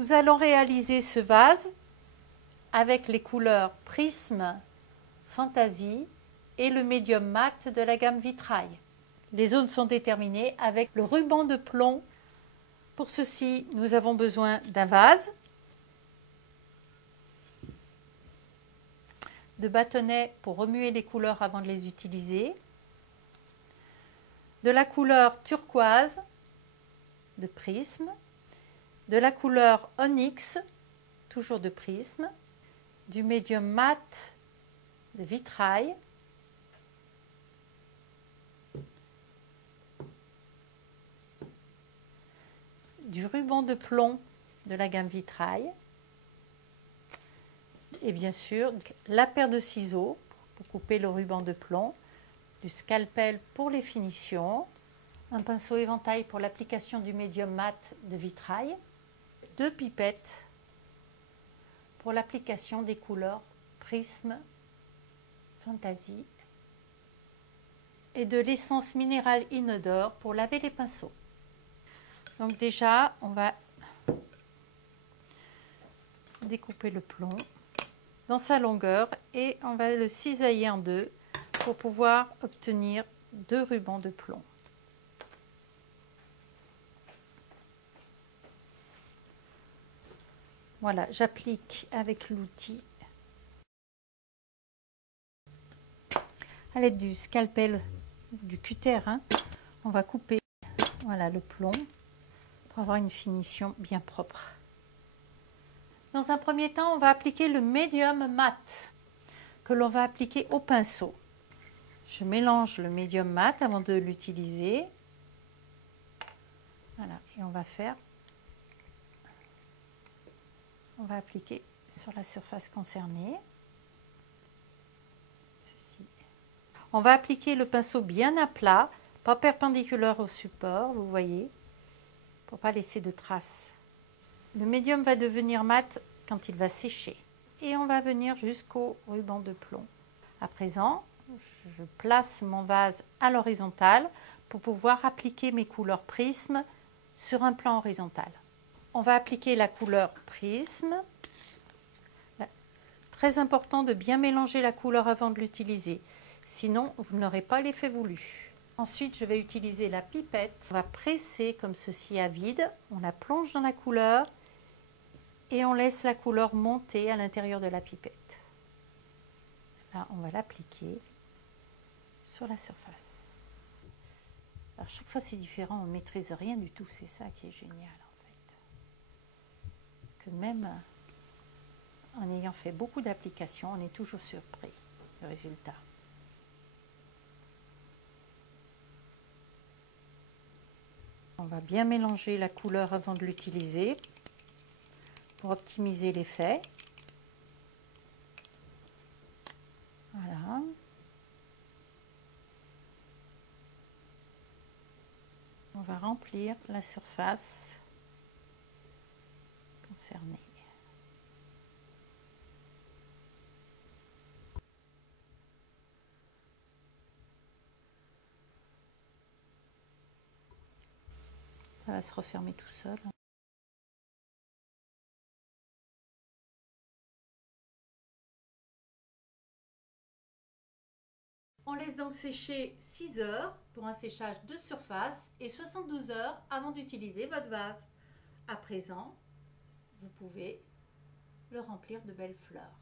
Nous allons réaliser ce vase avec les couleurs Prisme, Fantasy et le médium mat de la gamme Vitrail. Les zones sont déterminées avec le ruban de plomb. Pour ceci, nous avons besoin d'un vase, de bâtonnets pour remuer les couleurs avant de les utiliser, de la couleur turquoise de Prisme, de la couleur onyx, toujours de Prisme, du médium mat de Vitrail, du ruban de plomb de la gamme Vitrail et bien sûr la paire de ciseaux pour couper le ruban de plomb, du scalpel pour les finitions, un pinceau éventail pour l'application du médium mat de Vitrail, 2 pipettes pour l'application des couleurs Prisme, Fantasy et de l'essence minérale inodore pour laver les pinceaux. Donc déjà, on va découper le plomb dans sa longueur et on va le cisailler en deux pour pouvoir obtenir 2 rubans de plomb. Voilà, j'applique avec l'outil à l'aide du scalpel, du cutter, on va couper voilà, le plomb pour avoir une finition bien propre. Dans un premier temps, on va appliquer le médium mat que l'on va appliquer au pinceau. Je mélange le médium mat avant de l'utiliser. Voilà, et on va appliquer sur la surface concernée. Ceci. On va appliquer le pinceau bien à plat, pas perpendiculaire au support, vous voyez, pour ne pas laisser de traces. Le médium va devenir mat quand il va sécher. Et on va venir jusqu'au ruban de plomb. À présent, je place mon vase à l'horizontale pour pouvoir appliquer mes couleurs Prisme sur un plan horizontal. On va appliquer la couleur Prisme. Très important de bien mélanger la couleur avant de l'utiliser, sinon vous n'aurez pas l'effet voulu. Ensuite, je vais utiliser la pipette. On va presser comme ceci à vide, on la plonge dans la couleur et on laisse la couleur monter à l'intérieur de la pipette. Là, on va l'appliquer sur la surface. Alors, chaque fois, c'est différent, on ne maîtrise rien du tout, c'est ça qui est génial en fait. Parce que même en ayant fait beaucoup d'applications, on est toujours surpris du résultat. On va bien mélanger la couleur avant de l'utiliser pour optimiser l'effet. Voilà. On va remplir la surface concernée. Ça va se refermer tout seul. On laisse donc sécher 6 heures pour un séchage de surface et 72 heures avant d'utiliser votre vase. À présent, vous pouvez le remplir de belles fleurs.